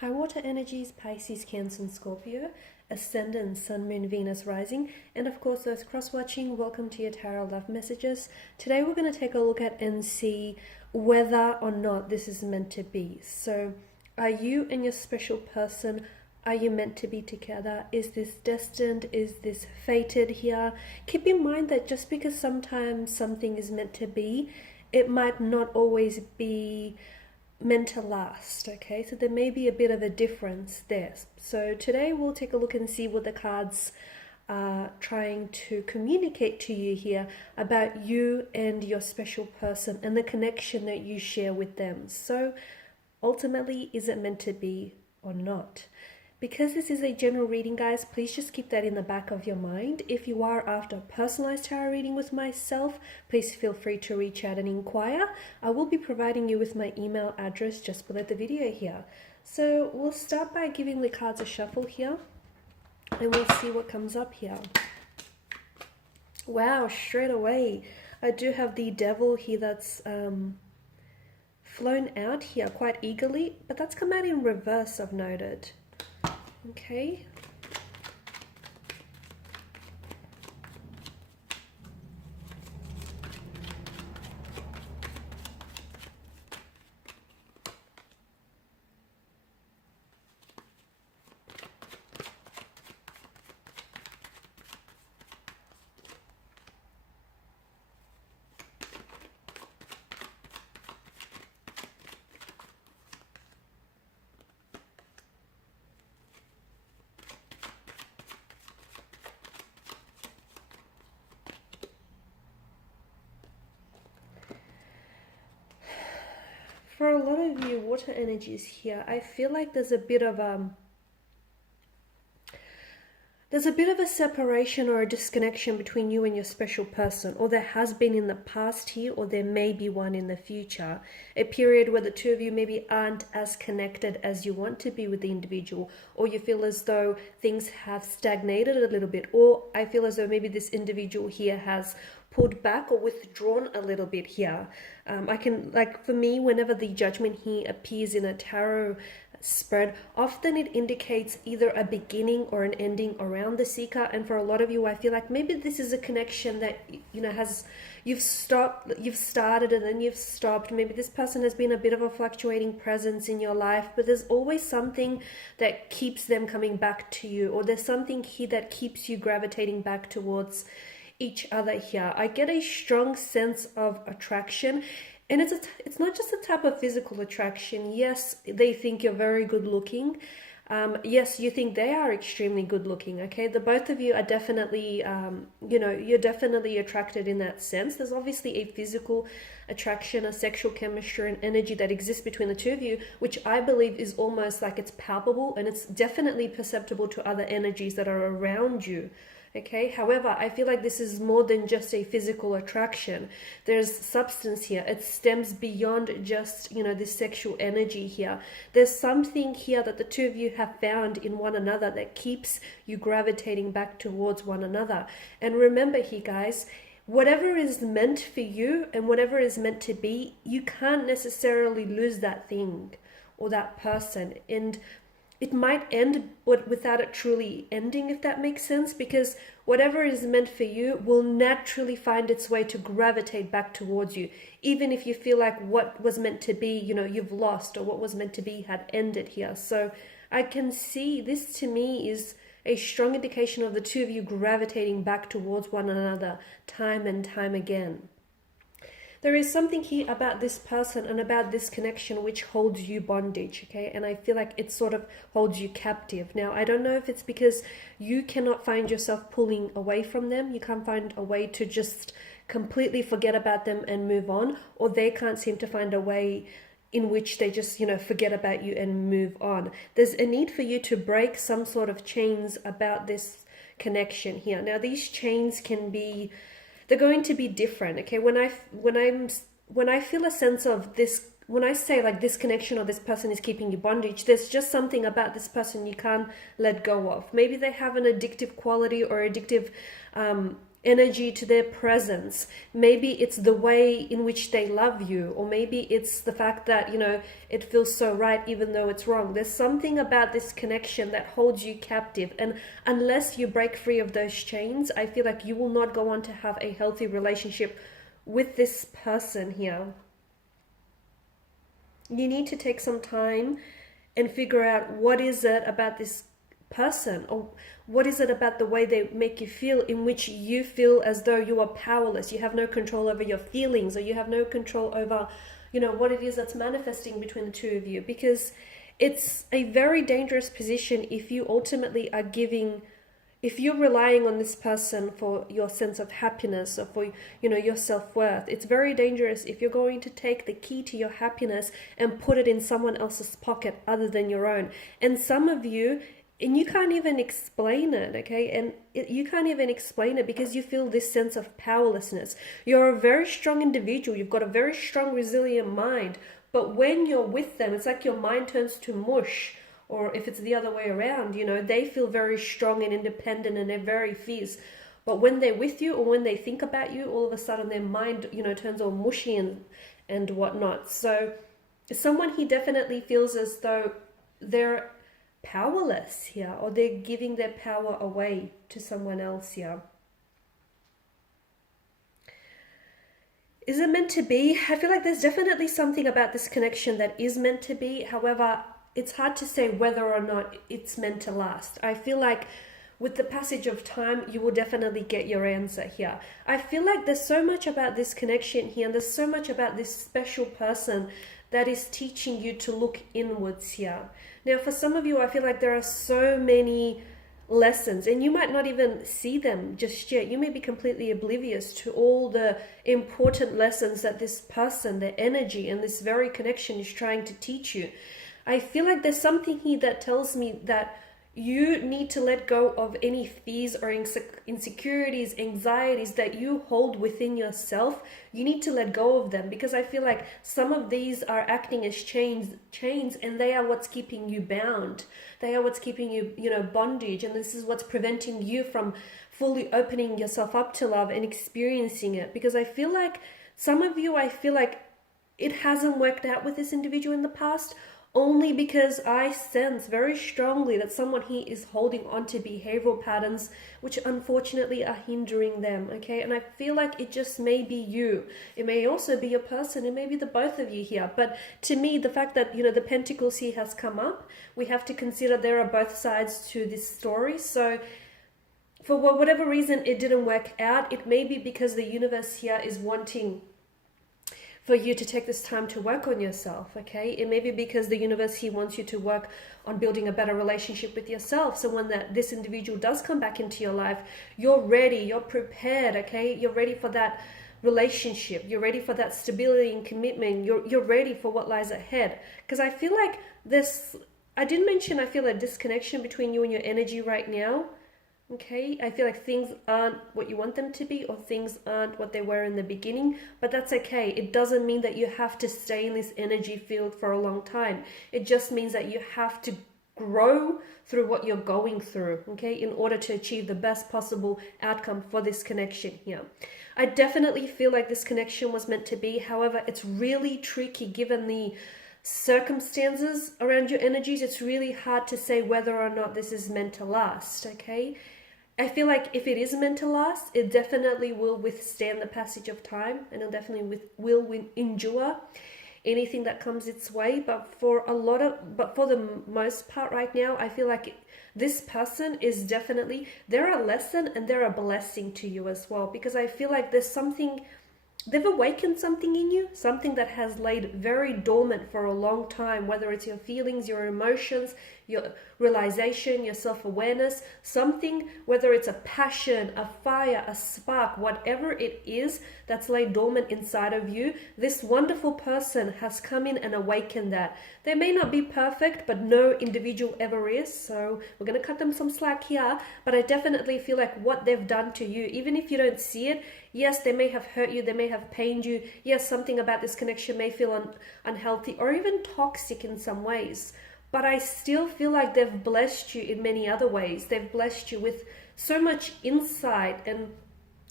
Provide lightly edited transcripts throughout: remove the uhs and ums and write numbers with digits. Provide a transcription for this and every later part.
High water energies, Pisces, Cancer, and Scorpio, Ascendant, Sun, Moon, Venus, Rising, and of course those cross-watching, welcome to your Tarot Love Messages. Today we're going to take a look at and see whether or not this is meant to be. So, are you and your special person, are you meant to be together? Is this destined? Is this fated here? Keep in mind that just because sometimes something is meant to be, it might not always be meant to last, okay? So there may be a bit of a difference there. So today we'll take a look and see what the cards are trying to communicate to you here about you and your special person and the connection that you share with them. So ultimately, is it meant to be or not? Because this is a general reading, guys, please just keep that in the back of your mind. If you are after a personalized tarot reading with myself, please feel free to reach out and inquire. I will be providing you with my email address just below the video here. So we'll start by giving the cards a shuffle here, and we'll see what comes up here. Wow, straight away, I do have the Devil here that's flown out here quite eagerly, but that's come out in reverse, I've noted. Okay. For a lot of you water energies here, I feel like there's a bit of a separation or a disconnection between you and your special person, or there has been in the past here, or there may be one in the future. A period where the two of you maybe aren't as connected as you want to be with the individual, or you feel as though things have stagnated a little bit, or I feel as though maybe this individual here has pulled back or withdrawn a little bit here. For me, whenever the Judgment here appears in a tarot spread, often it indicates either a beginning or an ending around the seeker. And for a lot of you, I feel like maybe this is a connection that, you know, you've started and then you've stopped. Maybe this person has been a bit of a fluctuating presence in your life, but there's always something that keeps them coming back to you, or there's something here that keeps you gravitating back towards each other here. I get a strong sense of attraction, and it's not just a type of physical attraction. Yes, they think you're very good looking. Yes, you think they are extremely good looking. Okay, the both of you are definitely, you're definitely attracted in that sense. There's obviously a physical attraction, a sexual chemistry and energy that exists between the two of you, which I believe is almost like it's palpable, and it's definitely perceptible to other energies that are around you. Okay, however, I feel like this is more than just a physical attraction. There's substance here. It stems beyond just, this sexual energy here. There's something here that the two of you have found in one another that keeps you gravitating back towards one another. And remember here, guys, whatever is meant for you and whatever is meant to be, you can't necessarily lose that thing or that person. And it might end without it truly ending, if that makes sense, because whatever is meant for you will naturally find its way to gravitate back towards you, even if you feel like what was meant to be, you've lost, or what was meant to be had ended here. So I can see this, to me, is a strong indication of the two of you gravitating back towards one another time and time again. There is something here about this person and about this connection which holds you bondage, okay? And I feel like it sort of holds you captive. Now, I don't know if it's because you cannot find yourself pulling away from them. You can't find a way to just completely forget about them and move on, or they can't seem to find a way in which they just, forget about you and move on. There's a need for you to break some sort of chains about this connection here. Now, these chains can be... they're going to be different, okay? When I feel a sense of this, when I say like this connection or this person is keeping you bondage, there's just something about this person you can't let go of. Maybe they have an addictive quality or addictive energy to their presence. Maybe it's the way in which they love you, or maybe it's the fact that, you know, it feels so right even though it's wrong. There's something about this connection that holds you captive, and unless you break free of those chains, I feel like you will not go on to have a healthy relationship with this person here. You need to take some time and figure out what is it about this person, or what is it about the way they make you feel, in which you feel as though you are powerless, you have no control over your feelings, or you have no control over, you know, what it is that's manifesting between the two of you. Because it's a very dangerous position if you ultimately are giving, if you're relying on this person for your sense of happiness, or for, you know, your self-worth. It's very dangerous if you're going to take the key to your happiness and put it in someone else's pocket other than your own. And some of you, and you can't even explain it, okay? And you can't even explain it because you feel this sense of powerlessness. You're a very strong individual. You've got a very strong, resilient mind. But when you're with them, it's like your mind turns to mush. Or if it's the other way around, you know, they feel very strong and independent and they're very fierce. But when they're with you, or when they think about you, all of a sudden their mind, you know, turns all mushy and whatnot. So someone, he definitely feels as though they're powerless here, or they're giving their power away to someone else here. Is it meant to be? I feel like there's definitely something about this connection that is meant to be. However, it's hard to say whether or not it's meant to last. I feel like with the passage of time, you will definitely get your answer here. I feel like there's so much about this connection here, and there's so much about this special person that is teaching you to look inwards here. Now, for some of you, I feel like there are so many lessons, and you might not even see them just yet. You may be completely oblivious to all the important lessons that this person, their energy, and this very connection is trying to teach you. I feel like there's something here that tells me that you need to let go of any fears or insecurities, anxieties that you hold within yourself. You need to let go of them, because I feel like some of these are acting as chains, and they are what's keeping you bound. They are what's keeping you, you know, bondage, and this is what's preventing you from fully opening yourself up to love and experiencing it. Because I feel like some of you, I feel like it hasn't worked out with this individual in the past, only because I sense very strongly that someone here is holding on to behavioral patterns which unfortunately are hindering them, okay? And I feel like it just may be you. It may also be a person. It may be the both of you here. But to me, the fact that, you know, the Pentacles here has come up, we have to consider there are both sides to this story. So for whatever reason it didn't work out, it may be because the universe here is wanting for you to take this time to work on yourself, okay? It may be because the universe here wants you to work on building a better relationship with yourself. So when this individual does come back into your life, you're ready, you're prepared, okay? You're ready for that relationship. You're ready for that stability and commitment. You're ready for what lies ahead. Because I feel like I did mention, I feel a disconnection between you and your energy right now. Okay, I feel like things aren't what you want them to be, or things aren't what they were in the beginning, but that's okay. It doesn't mean that you have to stay in this energy field for a long time. It just means that you have to grow through what you're going through, okay, in order to achieve the best possible outcome for this connection here. I definitely feel like this connection was meant to be. However, it's really tricky given the circumstances around your energies. It's really hard to say whether or not this is meant to last, okay? I feel like if it is meant to last, it definitely will withstand the passage of time, and it definitely will endure anything that comes its way. But for the most part right now, I feel like this person is definitely, they're a lesson and they're a blessing to you as well, because I feel like there's something, they've awakened something in you, something that has laid very dormant for a long time, whether it's your feelings, your emotions, your realization, your self-awareness, something, whether it's a passion, a fire, a spark, whatever it is that's laid dormant inside of you, this wonderful person has come in and awakened that. They may not be perfect, but no individual ever is, so we're going to cut them some slack here, but I definitely feel like what they've done to you, even if you don't see it, yes, they may have hurt you, they may have pained you, yes, something about this connection may feel unhealthy or even toxic in some ways, but I still feel like they've blessed you in many other ways. They've blessed you with so much insight and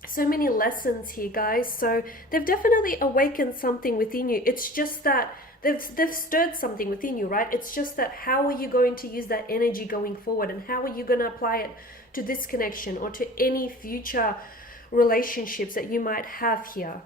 so many lessons here, guys. So they've definitely awakened something within you. It's just that they've stirred something within you, right? It's just that how are you going to use that energy going forward, and how are you going to apply it to this connection or to any future relationships that you might have here?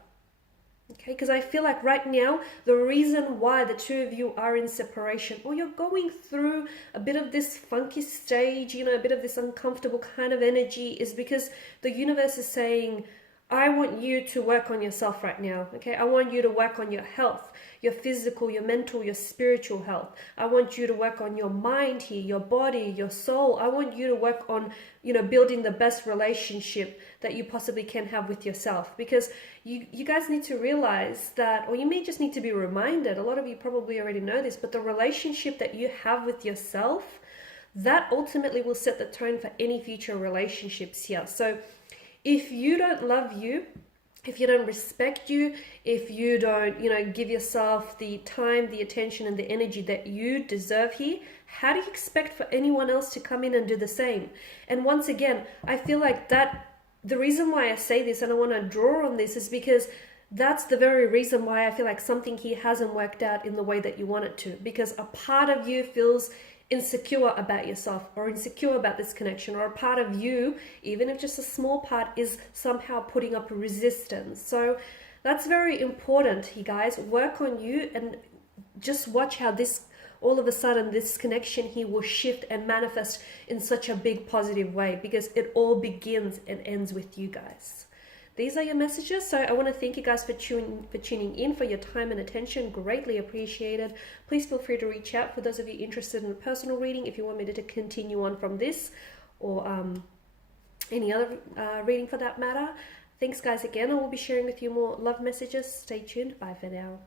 Okay, because I feel like right now, the reason why the two of you are in separation, or you're going through a bit of this funky stage, you know, a bit of this uncomfortable kind of energy, is because the universe is saying, I want you to work on yourself right now, okay? I want you to work on your health, your physical, your mental, your spiritual health. I want you to work on your mind here, your body, your soul. I want you to work on, you know, building the best relationship that you possibly can have with yourself. Because you guys need to realize that, or you may just need to be reminded, a lot of you probably already know this, but the relationship that you have with yourself, that ultimately will set the tone for any future relationships here. So if you don't love you, if you don't respect you, if you don't, you know, give yourself the time, the attention, and the energy that you deserve here, how do you expect for anyone else to come in and do the same? And once again, I feel like that, the reason why I say this and I want to draw on this is because that's the very reason why I feel like something here hasn't worked out in the way that you want it to. Because a part of you feels insecure about yourself, or insecure about this connection, or a part of you, even if just a small part, is somehow putting up resistance. So that's very important, you guys. Work on you and just watch how this, all of a sudden, this connection here will shift and manifest in such a big positive way, because it all begins and ends with you guys. These are your messages. So I want to thank you guys for tuning in, for your time and attention. Greatly appreciated. Please feel free to reach out for those of you interested in a personal reading, if you want me to continue on from this, or any other reading for that matter. Thanks guys again. I will be sharing with you more love messages. Stay tuned. Bye for now.